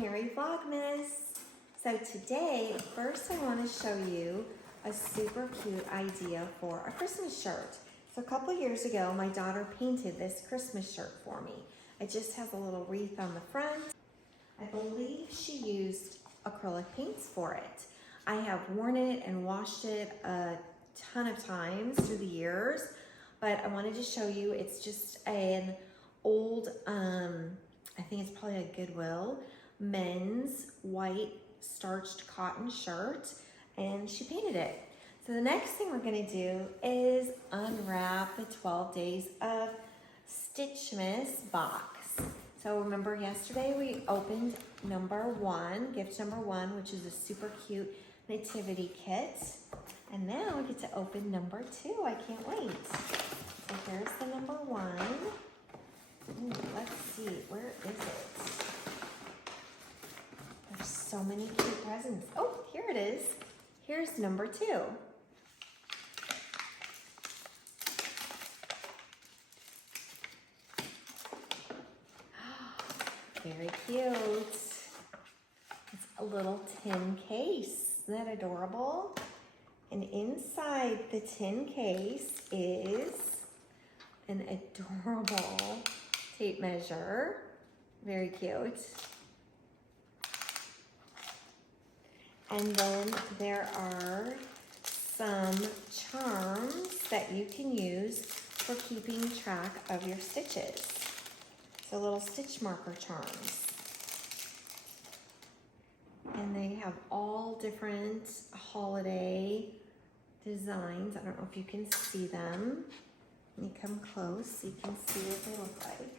Merry Vlogmas! So today, first I want to show you a super cute idea for a Christmas shirt. So a couple years ago, my daughter painted this Christmas shirt for me. It just has a little wreath on the front. I believe she used acrylic paints for it. I have worn it and washed it a ton of times through the years, but I wanted to show you, it's just an old, I think it's probably a Goodwill, men's white starched cotton shirt, and she painted it. So the next thing we're gonna do is unwrap the 12 Days of Stitchmas box. So remember yesterday we opened gift number one, which is a super cute nativity kit. And now we get to open number two. I can't wait. So here's the number one. Ooh, let's see, where is it? There's so many cute presents. Oh, here it is. Here's number two. Very cute. It's a little tin case. Isn't that adorable? And inside the tin case is an adorable tape measure. Very cute. And then there are some charms that you can use for keeping track of your stitches. So little stitch marker charms. And they have all different holiday designs. I don't know if you can see them. Let me come close so you can see what they look like.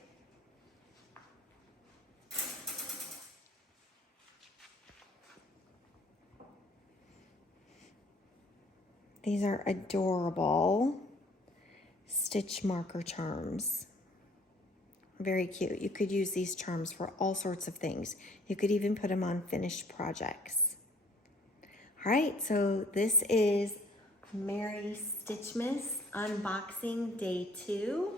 These are adorable stitch marker charms. Very cute. You could use these charms for all sorts of things. You could even put them on finished projects. All right, so this is Merry Stitchmas unboxing day 2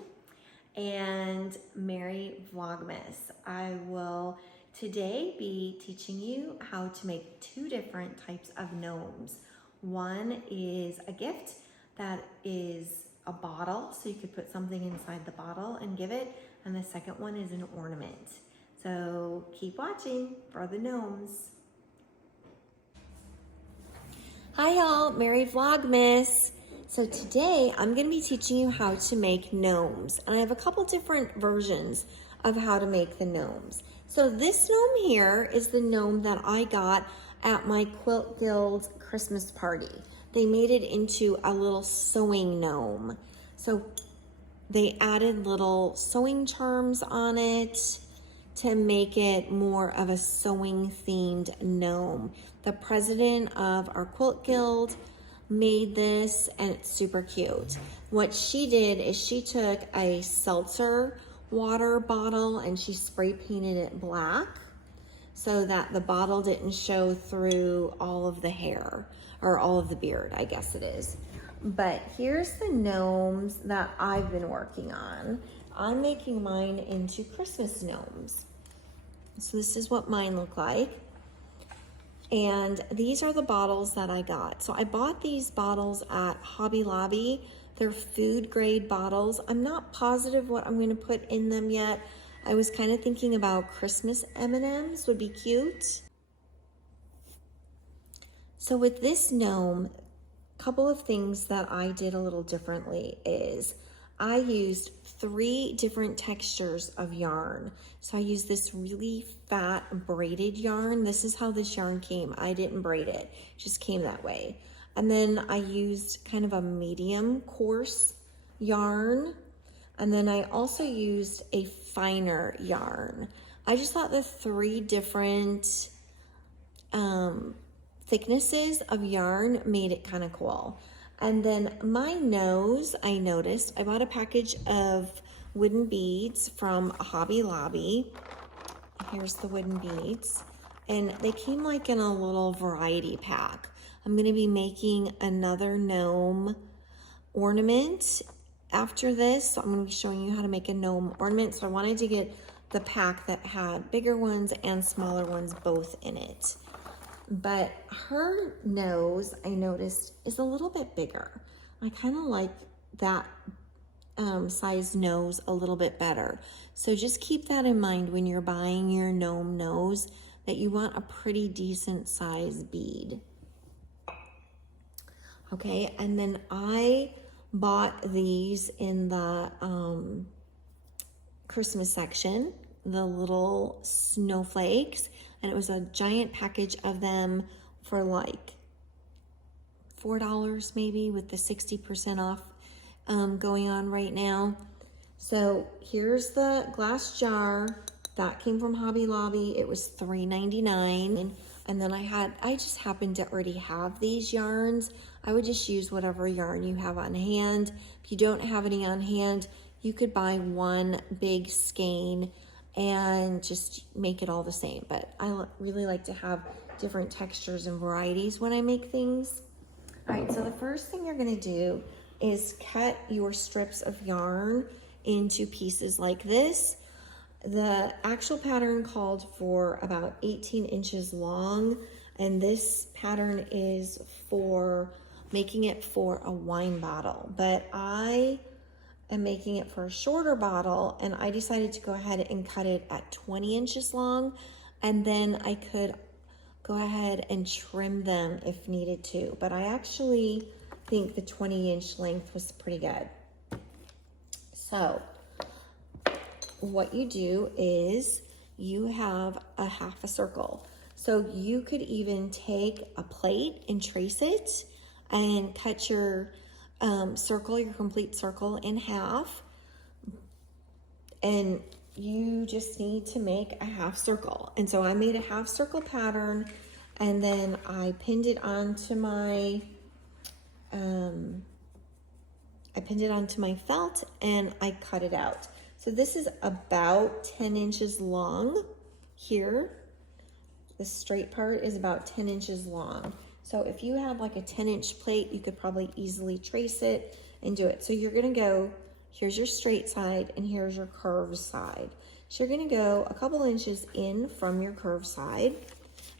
and Merry Vlogmas. I will today be teaching you how to make 2 different types of gnomes. One is a gift that is a bottle, so you could put something inside the bottle and give it. And the second one is an ornament. So keep watching for the gnomes. Hi y'all, Merry Vlogmas. So today I'm gonna be teaching you how to make gnomes. And I have a couple different versions of how to make the gnomes. So this gnome here is the gnome that I got at my Quilt Guild Christmas party. They made it into a little sewing gnome. So they added little sewing charms on it to make it more of a sewing themed gnome. The president of our Quilt Guild made this and it's super cute. What she did is she took a seltzer water bottle and she spray painted it black so that the bottle didn't show through all of the hair or all of the beard, I guess it is. But here's the gnomes that I've been working on. I'm making mine into Christmas gnomes. So this is what mine look like. And these are the bottles that I got. So I bought these bottles at Hobby Lobby. They're food grade bottles. I'm not positive what I'm gonna put in them yet. I was kind of thinking about Christmas M&Ms would be cute. So with this gnome, couple of things that I did a little differently is I used 3 different textures of yarn. So I used this really fat braided yarn. This is how this yarn came. I didn't braid it, it just came that way. And then I used kind of a medium coarse yarn. And then I also used a finer yarn. I just thought the 3 different thicknesses of yarn made it kind of cool. And then my nose, I noticed, I bought a package of wooden beads from Hobby Lobby. Here's the wooden beads. And they came like in a little variety pack. I'm gonna be making another gnome ornament after this. So I'm gonna be showing you how to make a gnome ornament. So I wanted to get the pack that had bigger ones and smaller ones both in it. But her nose, I noticed, is a little bit bigger. I kind of like that size nose a little bit better. So just keep that in mind when you're buying your gnome nose, that you want a pretty decent size bead. Okay, and then I bought these in the Christmas section, the little snowflakes, and it was a giant package of them for like $4 maybe, with the 60% off going on right now. So here's the glass jar that came from Hobby Lobby. It was $3.99. And then I just happened to already have these yarns. I would just use whatever yarn you have on hand. If you don't have any on hand, you could buy one big skein and just make it all the same. But I really like to have different textures and varieties when I make things. All right, so the first thing you're gonna do is cut your strips of yarn into pieces like this. The actual pattern called for about 18 inches long, and this pattern is for making it for a wine bottle, but I am making it for a shorter bottle, and I decided to go ahead and cut it at 20 inches long, and then I could go ahead and trim them if needed to. But I actually think the 20-inch length was pretty good. So what you do is you have a half a circle. So you could even take a plate and trace it and cut your circle, your complete circle, in half. And you just need to make a half circle. And so I made a half circle pattern, and then I pinned it onto my felt, and I cut it out. So this is about 10 inches long here. The straight part is about 10 inches long. So if you have like a 10-inch plate, you could probably easily trace it and do it. So you're gonna go, here's your straight side and here's your curved side. So you're gonna go a couple inches in from your curved side,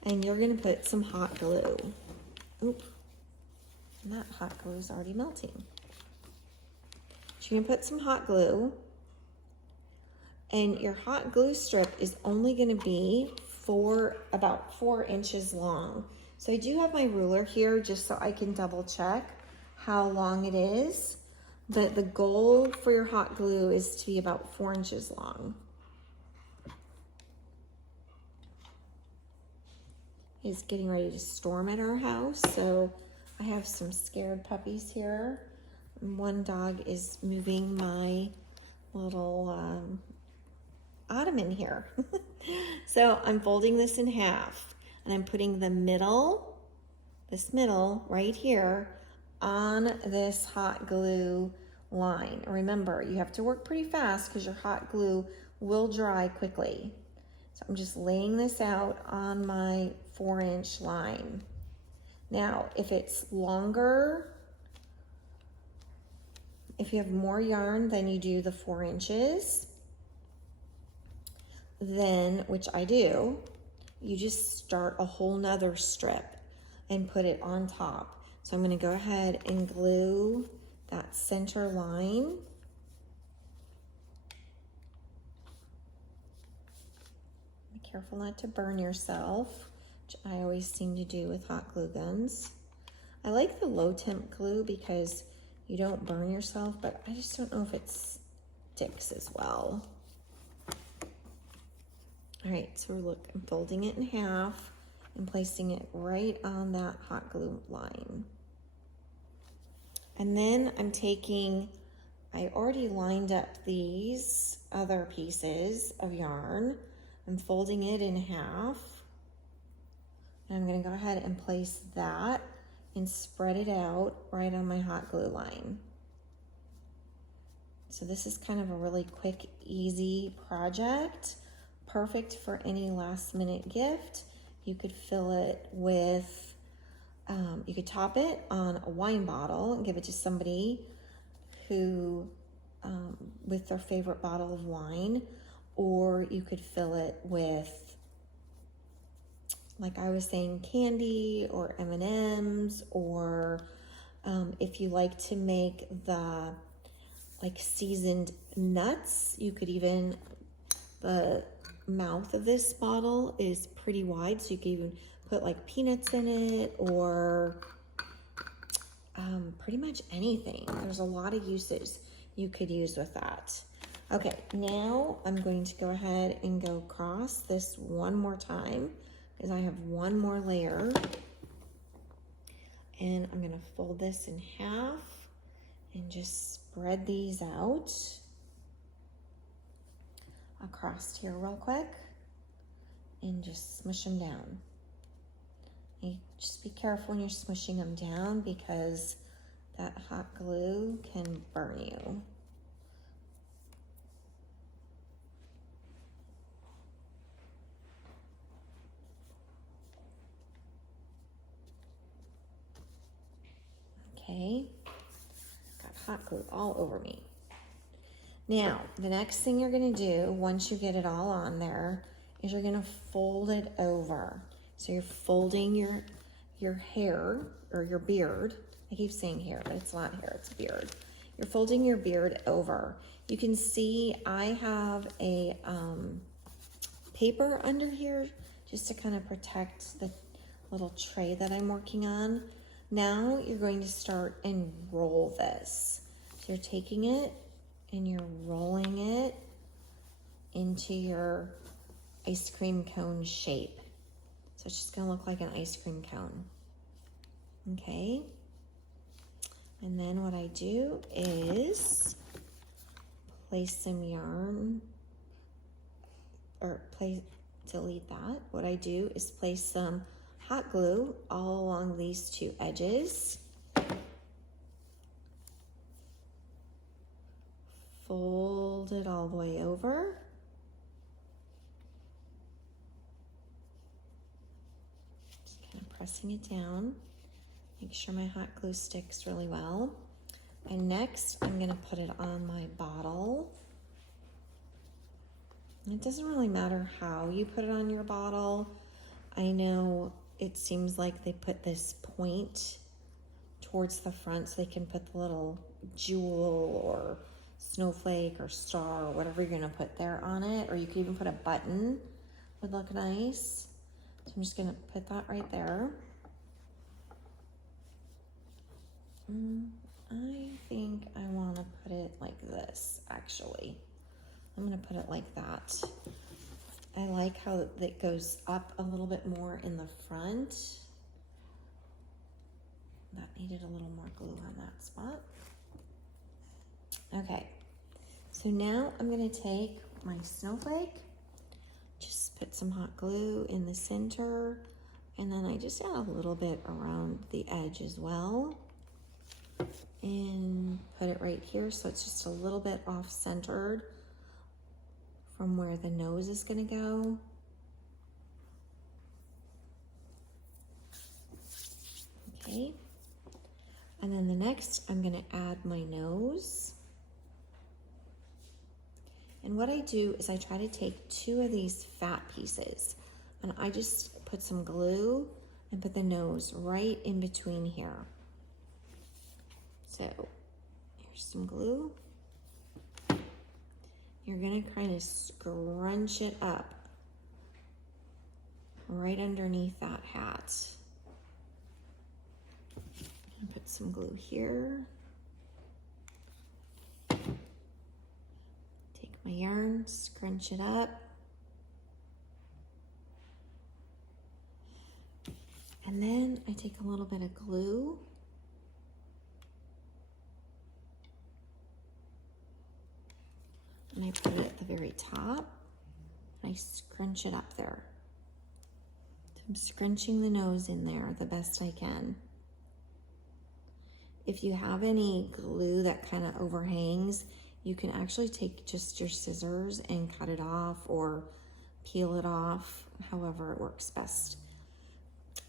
and you're gonna put some hot glue. Oop, and that hot glue is already melting. So you're gonna put some hot glue, and your hot glue strip is only gonna be about 4 inches long. So I do have my ruler here just so I can double check how long it is, but the goal for your hot glue is to be about 4 inches long. It's getting ready to storm at our house, so I have some scared puppies here. One dog is moving my little ottoman here. So I'm folding this in half, and I'm putting the middle, this middle right here, on this hot glue line. Remember, you have to work pretty fast because your hot glue will dry quickly. So I'm just laying this out on my 4-inch line. Now, if it's longer, if you have more yarn than you do the 4 inches, then, which I do, you just start a whole nother strip and put it on top. So I'm gonna go ahead and glue that center line. Be careful not to burn yourself, which I always seem to do with hot glue guns. I like the low temp glue because you don't burn yourself, but I just don't know if it sticks as well. All right, so look, I'm folding it in half and placing it right on that hot glue line. And then I'm taking, I already lined up these other pieces of yarn. I'm folding it in half. And I'm gonna go ahead and place that and spread it out right on my hot glue line. So this is kind of a really quick, easy project. Perfect for any last minute gift. You could fill it with, you could top it on a wine bottle and give it to somebody who, with their favorite bottle of wine, or you could fill it with, like I was saying, candy or M&Ms, or if you like to make the like seasoned nuts, you could even, the mouth of this bottle is pretty wide, so you could even put like peanuts in it, or pretty much anything. There's a lot of uses you could use with that. Okay, now I'm going to go ahead and go across this one more time because I have one more layer. And I'm gonna fold this in half and just spread these out across here real quick and just smush them down. You just be careful when you're smushing them down because that hot glue can burn you. Okay, got hot glue all over me. Now, the next thing you're gonna do once you get it all on there is you're gonna fold it over. So you're folding your hair or your beard. I keep saying hair, but it's not hair, it's beard. You're folding your beard over. You can see I have a paper under here just to kind of protect the little tray that I'm working on. Now you're going to start and roll this. So you're taking it and you're rolling it into your ice cream cone shape. So it's just gonna look like an ice cream cone. Okay. And then what I do is place some yarn, or delete that. What I do is place some hot glue all along these two edges. Fold it all the way over. Just kind of pressing it down. Make sure my hot glue sticks really well. And next, I'm gonna put it on my bottle. It doesn't really matter how you put it on your bottle. I know it seems like they put this point towards the front so they can put the little jewel or snowflake or star or whatever you're gonna put there on it, or you could even put a button, would look nice. So I'm just gonna put that right there. I think I wanna put it like this, actually. I'm gonna put it like that. I like how it goes up a little bit more in the front. That needed a little more glue on that spot. Okay, so now I'm gonna take my snowflake, just put some hot glue in the center, and then I just add a little bit around the edge as well, and put it right here so it's just a little bit off-centered from where the nose is gonna go. Okay, and then the next I'm gonna add my nose. And what I do is I try to take two of these fat pieces and I just put some glue and put the nose right in between here. So here's some glue. You're gonna kind of scrunch it up right underneath that hat. And put some glue here. Take my yarn, scrunch it up. And then I take a little bit of glue. And I put it at the very top, and I scrunch it up there. So I'm scrunching the nose in there the best I can. If you have any glue that kind of overhangs, you can actually take just your scissors and cut it off or peel it off, however it works best.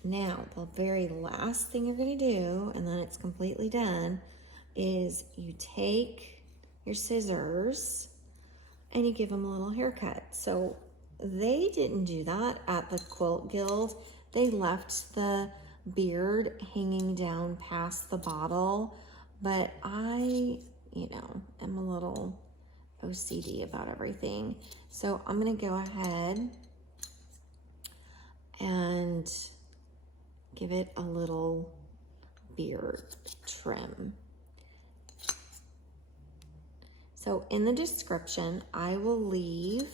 Now, the very last thing you're gonna do, and then it's completely done, is you take your scissors and you give them a little haircut. So they didn't do that at the Quilt Guild. They left the beard hanging down past the bottle, but I, am a little OCD about everything. So I'm gonna go ahead and give it a little beard trim. So in the description, I will leave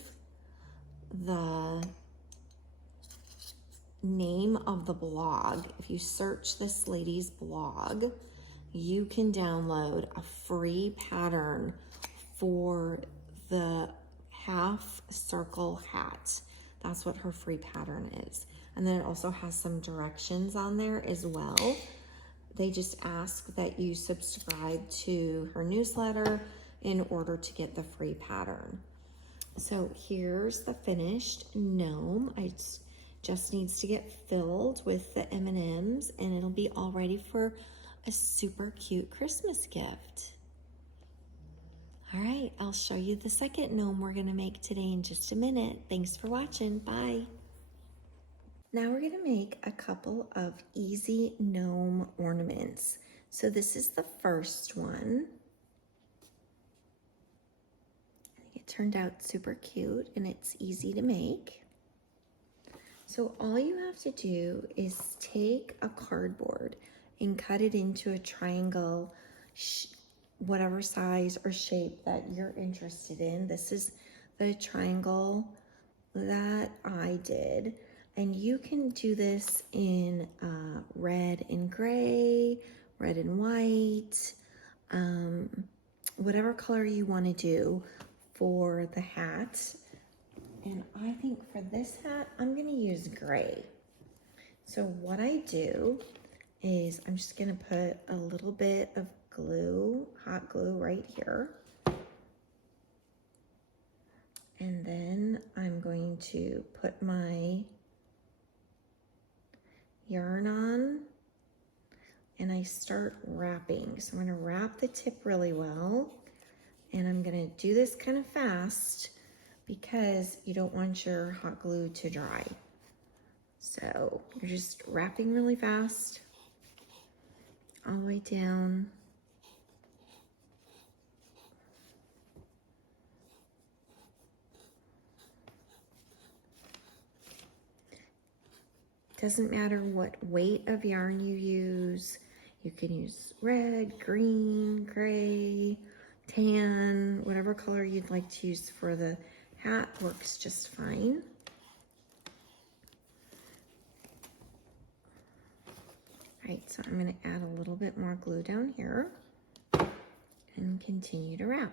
the name of the blog. If you search this lady's blog, you can download a free pattern for the half circle hat. That's what her free pattern is. And then it also has some directions on there as well. They just ask that you subscribe to her newsletter in order to get the free pattern. So here's the finished gnome. It just needs to get filled with the M&Ms and it'll be all ready for a super cute Christmas gift. All right, I'll show you the second gnome we're gonna make today in just a minute. Thanks for watching, bye. Now we're gonna make a couple of easy gnome ornaments. So this is the first one. I think it turned out super cute and it's easy to make. So all you have to do is take a cardboard and cut it into a triangle, whatever size or shape that you're interested in. This is the triangle that I did. And you can do this in red and gray, red and white, whatever color you want to do for the hat. And I think for this hat, I'm going to use gray. So what I do is I'm just going to put a little bit of glue, hot glue right here. And then I'm going to put my yarn on and I start wrapping. So I'm going to wrap the tip really well and I'm going to do this kind of fast because you don't want your hot glue to dry. So you're just wrapping really fast all the way down. Doesn't matter what weight of yarn you use. You can use red, green, gray, tan, whatever color you'd like to use for the hat works just fine. All right, so I'm gonna add a little bit more glue down here and continue to wrap.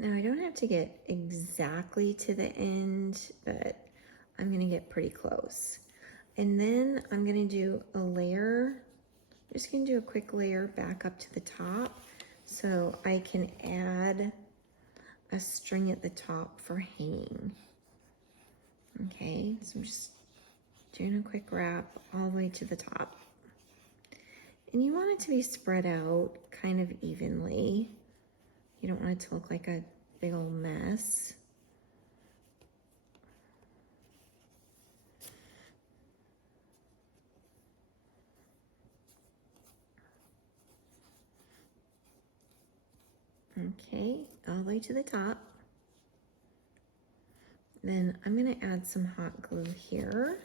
Now I don't have to get exactly to the end, but I'm gonna get pretty close. And then I'm gonna do a layer, I'm just gonna do a quick layer back up to the top so I can add a string at the top for hanging. Okay, so I'm just doing a quick wrap all the way to the top. And you want it to be spread out kind of evenly. You don't want it to look like a big old mess. Okay, all the way to the top. Then I'm gonna add some hot glue here.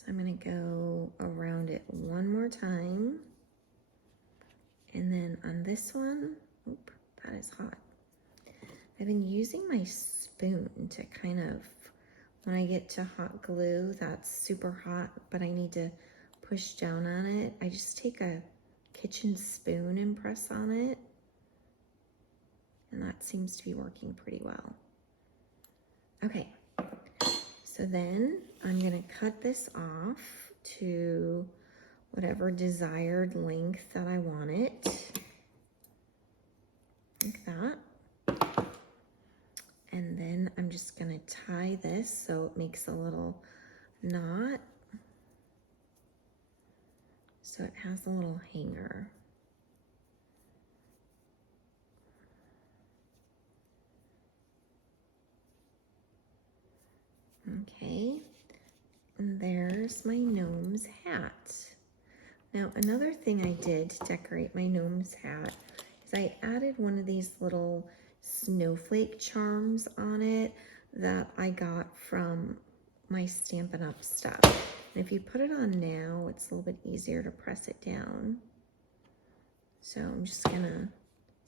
So I'm gonna go around it one more time. And then on this one, oop, that is hot. I've been using my spoon to kind of, when I get to hot glue that's super hot, but I need to push down on it, I just take a kitchen spoon and press on it. And that seems to be working pretty well. Okay, So then I'm gonna cut this off to whatever desired length that I want it, like that. And then I'm just gonna tie this so it makes a little knot. So it has a little hanger. Okay, and there's my gnome's hat. Now, another thing I did to decorate my gnome's hat is I added one of these little snowflake charms on it that I got from my Stampin' Up stuff. And if you put it on now, it's a little bit easier to press it down. So I'm just gonna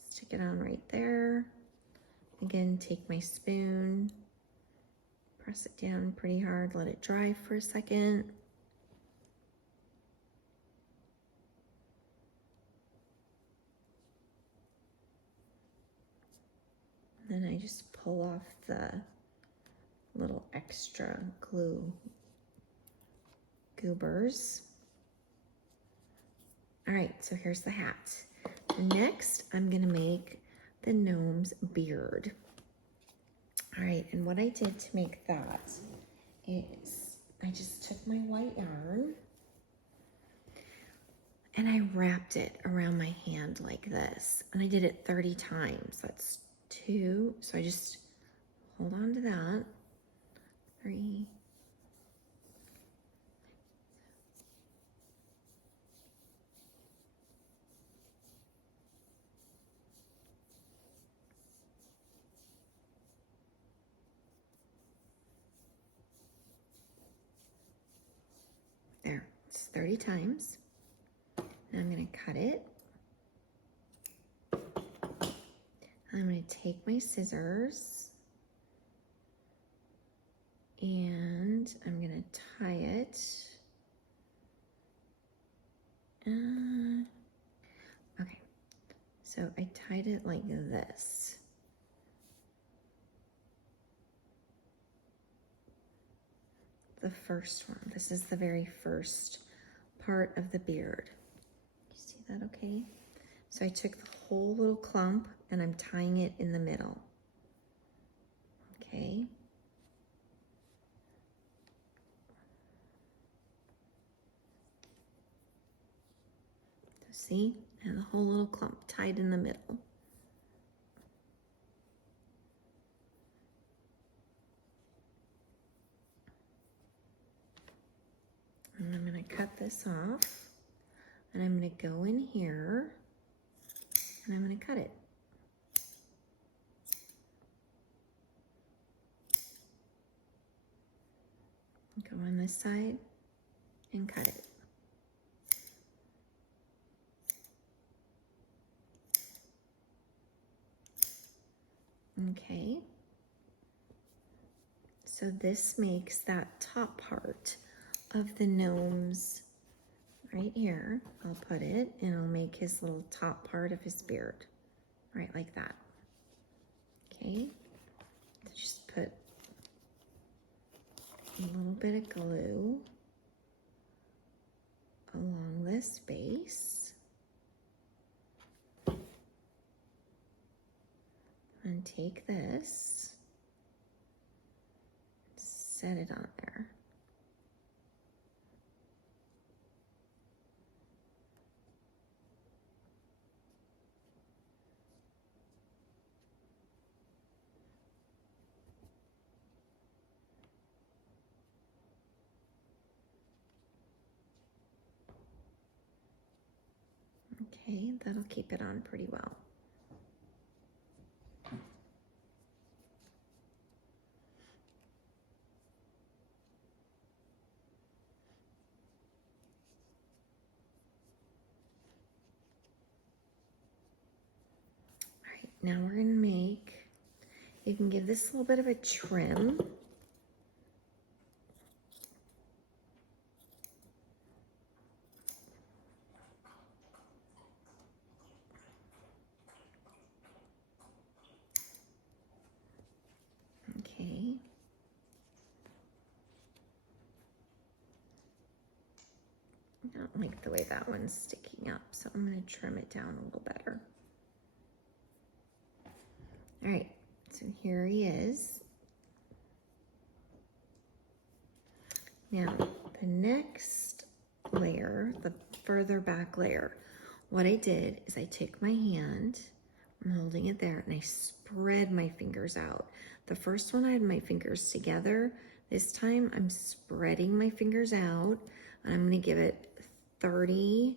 stick it on right there. Again, take my spoon, press it down pretty hard, let it dry for a second. Then I just pull off the little extra glue goobers. All right, so here's the hat. Next, I'm gonna make the gnome's beard. All right, and what I did to make that is I just took my white yarn and I wrapped it around my hand like this. And I did it 30 times. That's 2. So I just hold on to that. 3. There, it's 30 times. And I'm gonna cut it. I'm gonna take my scissors and I'm gonna tie it. Okay, so I tied it like this. The first one, this is the very first part of the beard. You see that okay? So I took the whole little clump and I'm tying it in the middle. Okay. So see, and the whole little clump tied in the middle. And I'm gonna cut this off and I'm gonna go in here and I'm gonna cut it. Go on this side and cut it. Okay. So this makes that top part of the gnome's right here. I'll put it and I'll make his little top part of his beard, right like that. Okay, so just put a little bit of glue along this base and take this, set it on there. Okay, that'll keep it on pretty well. All right, now we're gonna make, you can give this a little bit of a trim. Okay. I don't like the way that one's sticking up, so I'm going to trim it down a little better. All right, so here he is. Now, the next layer, the further back layer, what I did is I took my hand, I'm holding it there, and I spread my fingers out. The first one I had my fingers together. This time I'm spreading my fingers out, and I'm gonna give it 30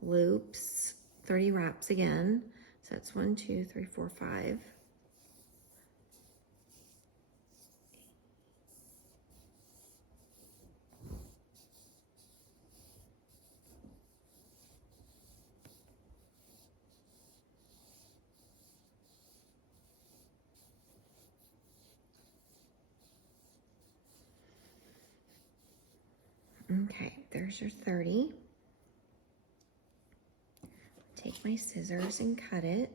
loops, 30 wraps again. So that's 1, 2, 3, 4, 5. Okay, there's your 30. Take my scissors and cut it.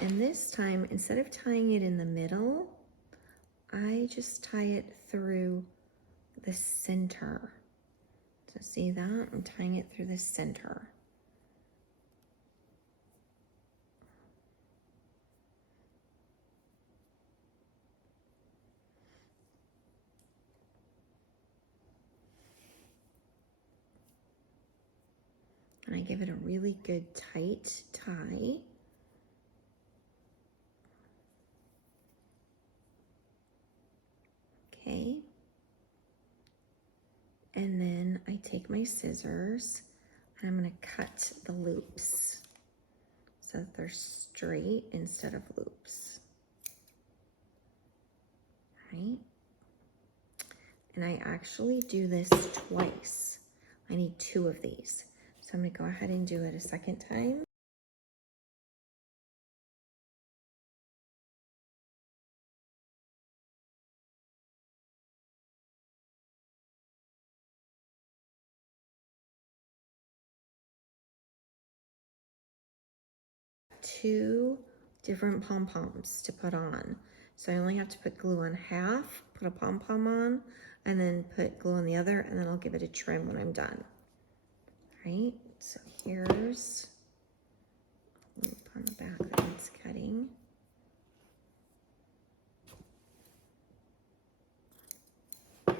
And this time, instead of tying it in the middle, I just tie it through the center. So see that? I'm tying it through the center. And I give it a really good tight tie. Okay. And then I take my scissors and I'm going to cut the loops so that they're straight instead of loops. Right? And I actually do this twice. I need 2 of these. So I'm going to go ahead and do it a second time. Two different pom-poms to put on. So I only have to put glue on half, put a pom-pom on, and then put glue on the other, and then I'll give it a trim when I'm done. All right, so here's a loop on the back that needs cutting. All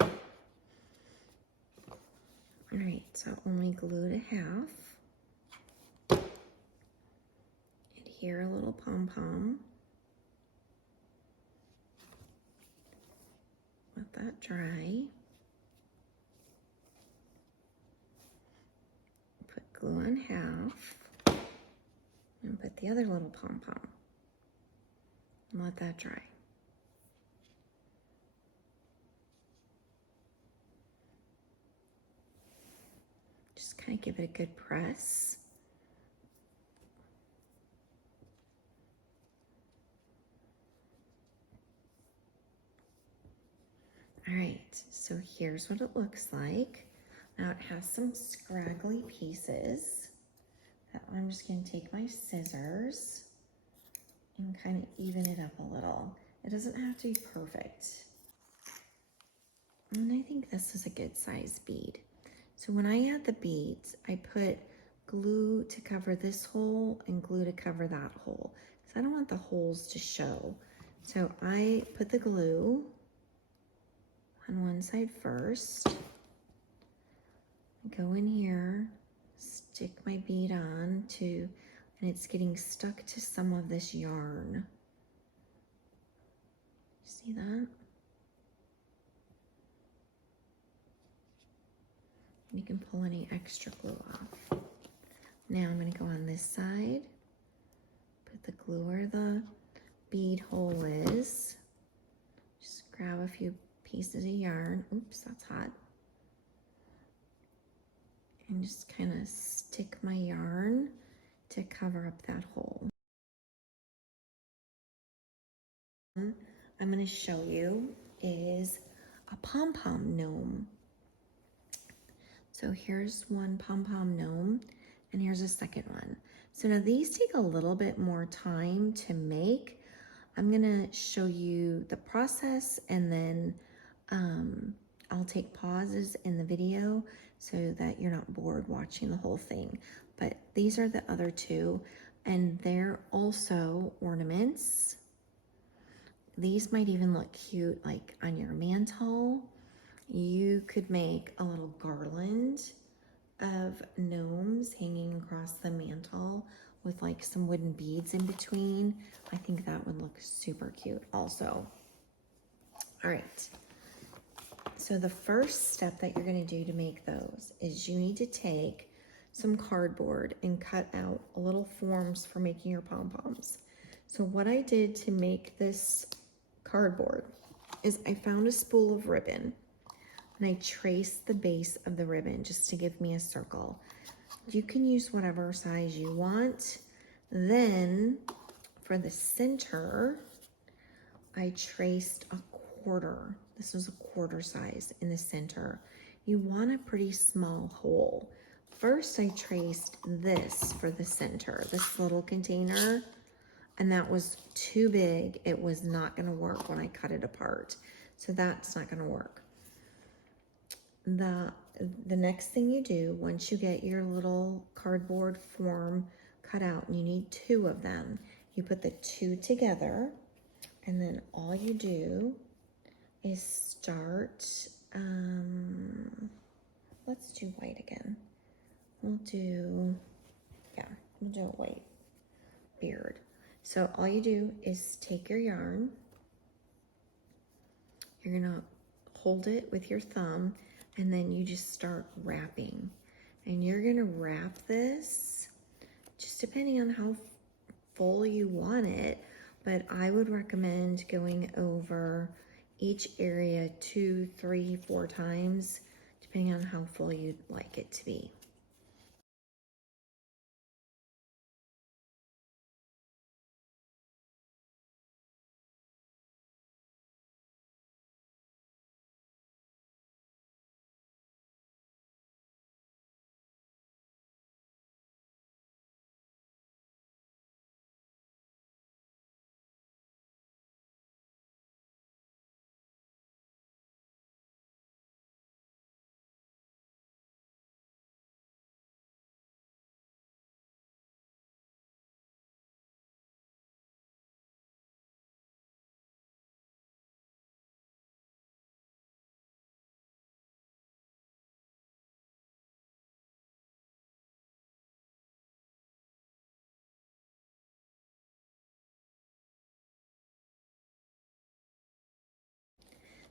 right, so only glue to half. Adhere a little pom-pom. Let that dry. Put glue on half. And put the other little pom-pom. And let that dry. Just kind of give it a good press. All right, so here's what it looks like. Now it has some scraggly pieces that I'm just gonna take my scissors and kind of even it up a little. It doesn't have to be perfect. And I think this is a good size bead. So when I add the beads, I put glue to cover this hole and glue to cover that hole. So I don't want the holes to show. So I put the glue on one side first. Go in here, stick my bead on to, and it's getting stuck to some of this yarn. See that? You can pull any extra glue off. Now I'm going to go on this side, put the glue where the bead hole is. Just grab a few pieces of yarn. Oops, that's hot. And just kind of stick my yarn to cover up that hole. I'm going to show you is a pom-pom gnome. So here's one pom-pom gnome and here's a second one. So now these take a little bit more time to make. I'm going to show you the process and then I'll take pauses in the video so that you're not bored watching the whole thing. But these are the other two, and they're also ornaments. These might even look cute like on your mantle. You could make a little garland of gnomes hanging across the mantle with like some wooden beads in between. I think that would look super cute also. All right. So the first step that you're going to do to make those is you need to take some cardboard and cut out little forms for making your pom-poms. So what I did to make this cardboard is I found a spool of ribbon and I traced the base of the ribbon just to give me a circle. You can use whatever size you want. Then for the center, I traced a quarter. This was a quarter size in the center. You want a pretty small hole. First, I traced this for the center, this little container, and that was too big. It was not gonna work when I cut it apart. So that's not gonna work. The next thing you do, once you get your little cardboard form cut out, and you need two of them, you put the two together, and then all you do is start, let's do white again. We'll do a white beard. So all you do is take your yarn, you're gonna hold it with your thumb, and then you just start wrapping. And you're gonna wrap this, just depending on how full you want it, but I would recommend going over each area 2, 3, 4 times, depending on how full you'd like it to be.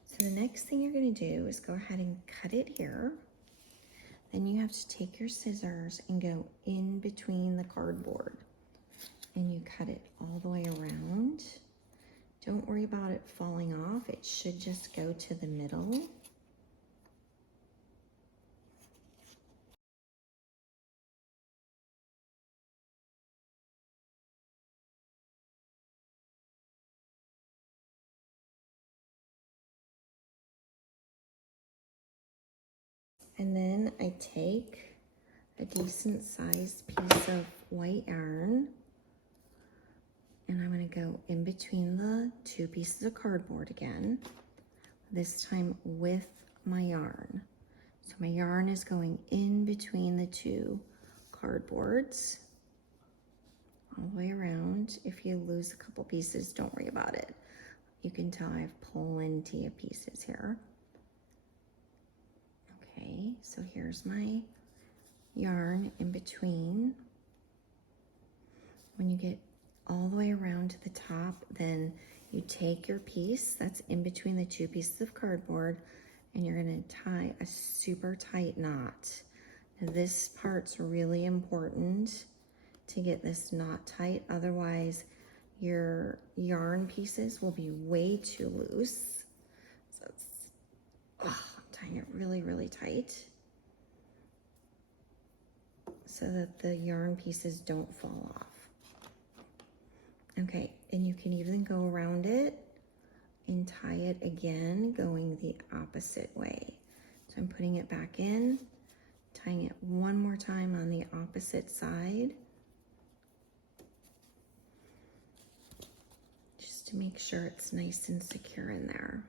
So the next thing you're gonna do is go ahead and cut it here. Then you have to take your scissors and go in between the cardboard, and you cut it all the way around. Don't worry about it falling off. It should just go to the middle. And then I take a decent sized piece of white yarn, and I'm gonna go in between the two pieces of cardboard again, this time with my yarn. So my yarn is going in between the two cardboards all the way around. If you lose a couple pieces, don't worry about it. You can tell I have plenty of pieces here. Okay, so here's my yarn in between. When you get all the way around to the top, then you take your piece that's in between the two pieces of cardboard, and you're gonna tie a super tight knot. Now this part's really important to get this knot tight, otherwise your yarn pieces will be way too loose. So I'm tying it really, really tight so that the yarn pieces don't fall off. Okay, and you can even go around it and tie it again, going the opposite way. So I'm putting it back in, tying it one more time on the opposite side, just to make sure it's nice and secure in there.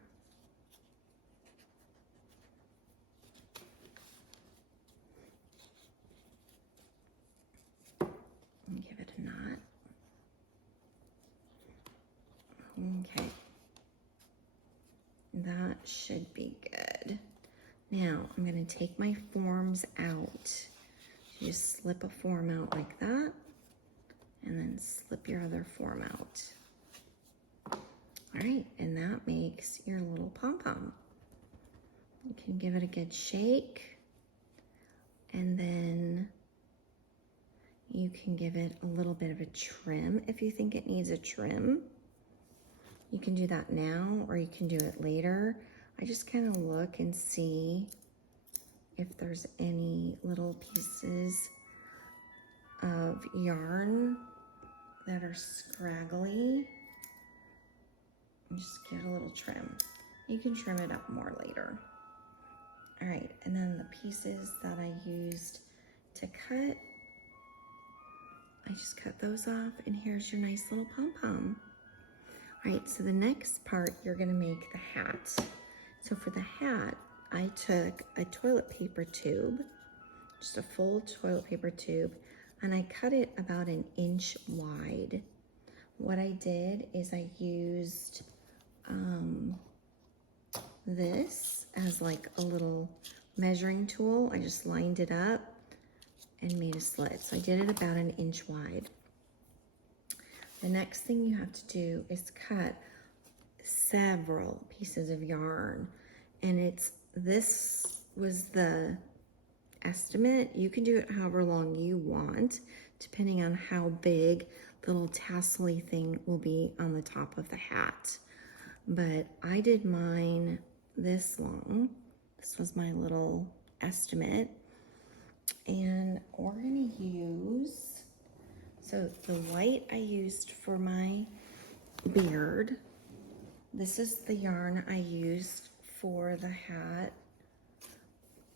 And give it a knot. Okay. That should be good. Now I'm going to take my forms out. You just slip a form out like that, and then slip your other form out. All right, and that makes your little pom-pom. You can give it a good shake, and then you can give it a little bit of a trim if you think it needs a trim. You can do that now, or you can do it later. I just kind of look and see if there's any little pieces of yarn that are scraggly. And just give it a little trim. You can trim it up more later. All right, and then the pieces that I used to cut, I just cut those off, and here's your nice little pom-pom. All right, so the next part, you're gonna make the hat. So for the hat, I took a toilet paper tube, just a full toilet paper tube, and I cut it about 1 inch wide. What I did is I used this as like a little measuring tool. I just lined it up and made a slit. So I did it about 1 inch wide. The next thing you have to do is cut several pieces of yarn, and this was the estimate. You can do it however long you want, depending on how big the little tassel-y thing will be on the top of the hat. But I did mine this long. This was my little estimate. And we're gonna use, so the white I used for my beard. This is the yarn I used for the hat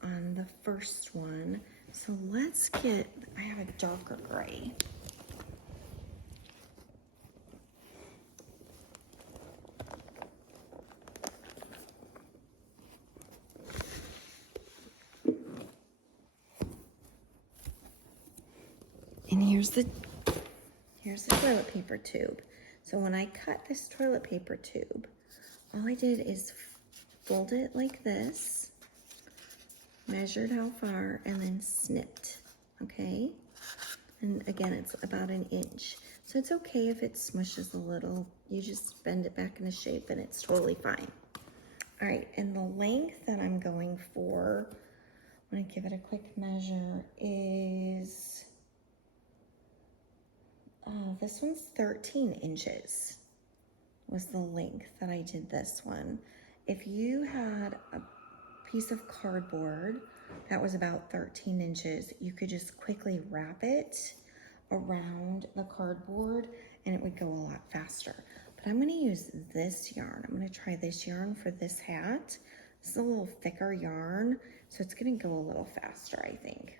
on the first one. So let's get, I have a darker gray. And here's the toilet paper tube. So when I cut this toilet paper tube, all I did is fold it like this, measured how far, and then snipped, okay? And again, it's about 1 inch. So it's okay if it smushes a little. You just bend it back into shape and it's totally fine. All right, and the length that I'm going for, I'm gonna give it a quick measure, is, this one's 13 inches was the length that I did this one. If you had a piece of cardboard that was about 13 inches, you could just quickly wrap it around the cardboard and it would go a lot faster. But I'm gonna use this yarn. I'm gonna try this yarn for this hat. This is a little thicker yarn, so it's gonna go a little faster, I think.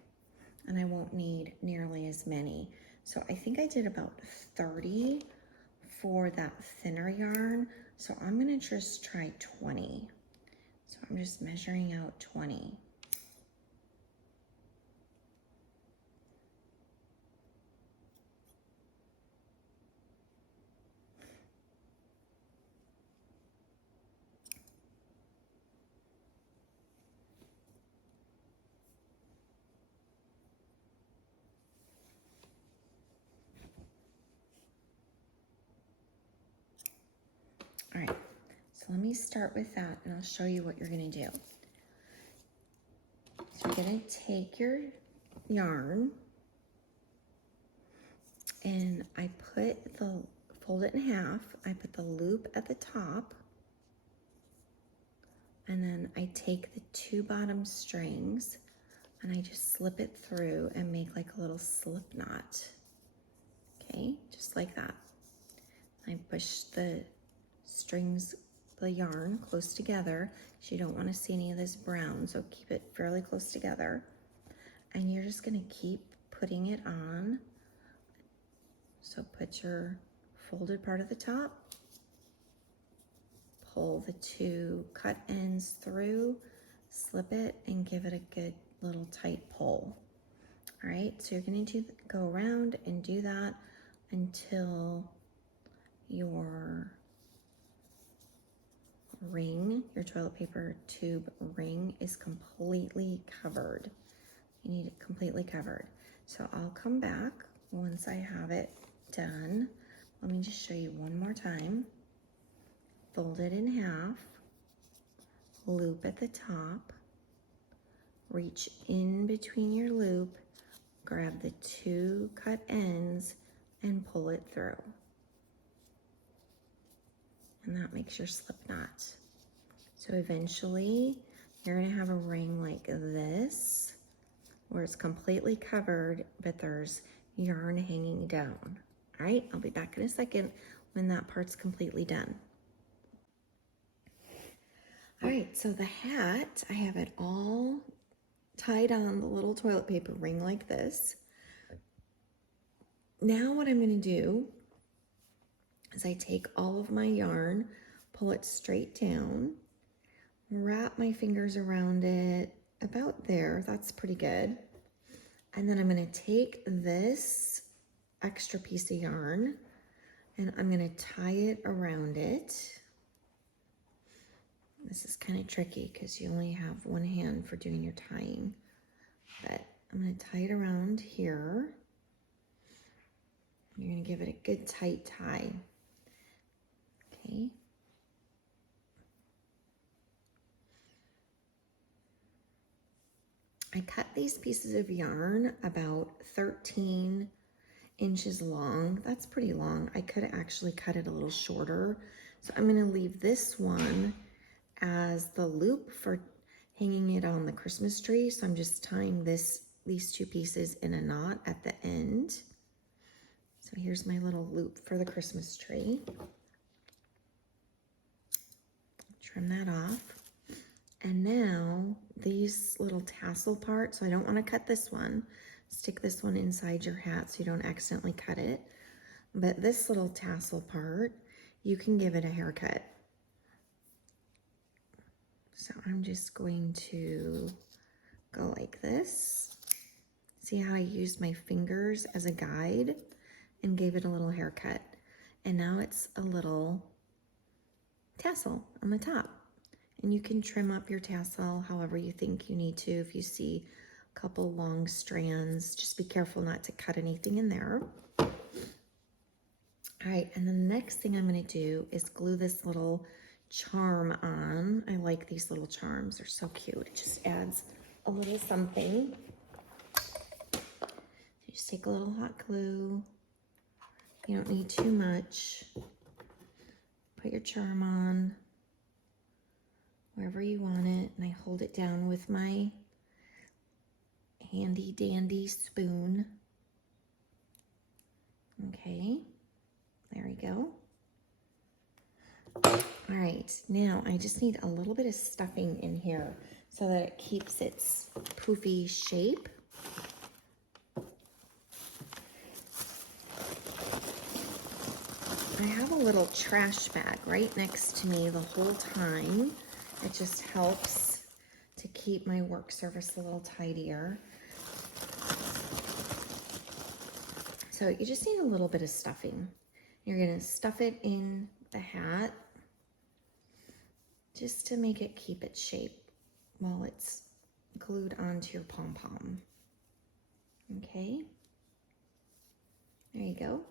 And I won't need nearly as many. So I think I did about 30 for that thinner yarn. So I'm gonna just try 20. So I'm just measuring out 20. All right, so let me start with that and I'll show you what you're gonna do. So you're gonna take your yarn and I fold it in half. I put the loop at the top and then I take the 2 bottom strings and I just slip it through and make like a little slip knot. Okay, just like that. I push the strings, the yarn close together. So you don't want to see any of this brown, so keep it fairly close together. And you're just gonna keep putting it on. So put your folded part at the top, pull the 2 cut ends through, slip it, and give it a good little tight pull. All right, so you're going to go around and do that until your ring, your toilet paper tube ring is completely covered. You need it completely covered. So I'll come back once I have it done. Let me just show you one more time. Fold it in half, loop at the top, reach in between your loop, grab the two cut ends and pull it through. And that makes your slip knot. So eventually you're gonna have a ring like this, where it's completely covered, but there's yarn hanging down. All right, I'll be back in a second when that part's completely done. All right, so the hat, I have it all tied on the little toilet paper ring like this. Now what I'm gonna do is I take all of my yarn, pull it straight down, wrap my fingers around it about there, that's pretty good. And then I'm gonna take this extra piece of yarn and I'm gonna tie it around it. This is kind of tricky because you only have one hand for doing your tying, but I'm gonna tie it around here. You're gonna give it a good tight tie, okay? I cut these pieces of yarn about 13 inches long. That's pretty long. I could actually cut it a little shorter. So I'm gonna leave this one as the loop for hanging it on the Christmas tree. So I'm just tying these two pieces in a knot at the end. So here's my little loop for the Christmas tree. Trim that off. And now these little tassel parts, so I don't want to cut this one. Stick this one inside your hat so you don't accidentally cut it. But this little tassel part, you can give it a haircut. So I'm just going to go like this. See how I used my fingers as a guide and gave it a little haircut. And now it's a little tassel on the top. And you can trim up your tassel however you think you need to. If you see a couple long strands, just be careful not to cut anything in there. All right, and the next thing I'm gonna do is glue this little charm on. I like these little charms, they're so cute. It just adds a little something. So you just take a little hot glue. You don't need too much. Put your charm on wherever you want it, and I hold it down with my handy dandy spoon. Okay, there we go. All right, now I just need a little bit of stuffing in here so that it keeps its poofy shape. I have a little trash bag right next to me the whole time. It just helps to keep my work surface a little tidier. So you just need a little bit of stuffing. You're gonna stuff it in the hat just to make it keep its shape while it's glued onto your pom-pom. Okay, there you go.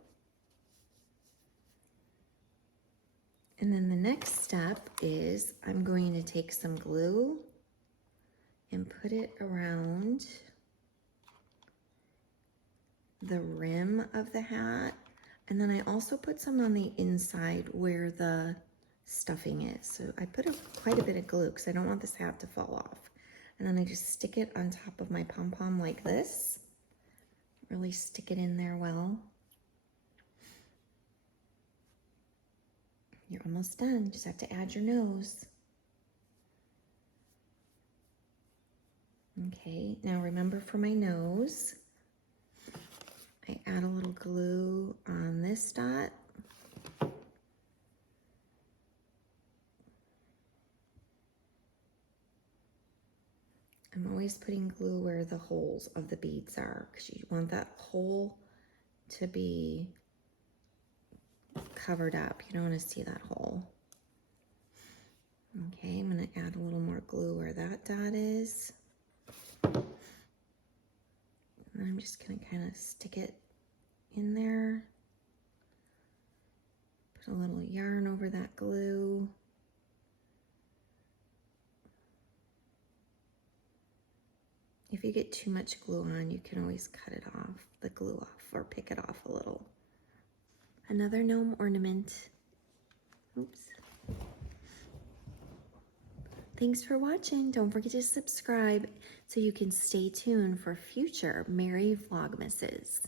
And then the next step is I'm going to take some glue and put it around the rim of the hat. And then I also put some on the inside where the stuffing is. So I put quite a bit of glue because I don't want this hat to fall off. And then I just stick it on top of my pom-pom like this. Really stick it in there well. You're almost done. You just have to add your nose. Okay, now remember for my nose, I add a little glue on this dot. I'm always putting glue where the holes of the beads are because you want that hole to be covered up. You don't want to see that hole. Okay, I'm going to add a little more glue where that dot is. And I'm just going to kind of stick it in there. Put a little yarn over that glue. If you get too much glue on, you can always cut it off, the glue off, or pick it off a little. Another gnome ornament. Oops. Thanks for watching. Don't forget to subscribe so you can stay tuned for future Merry Vlogmases.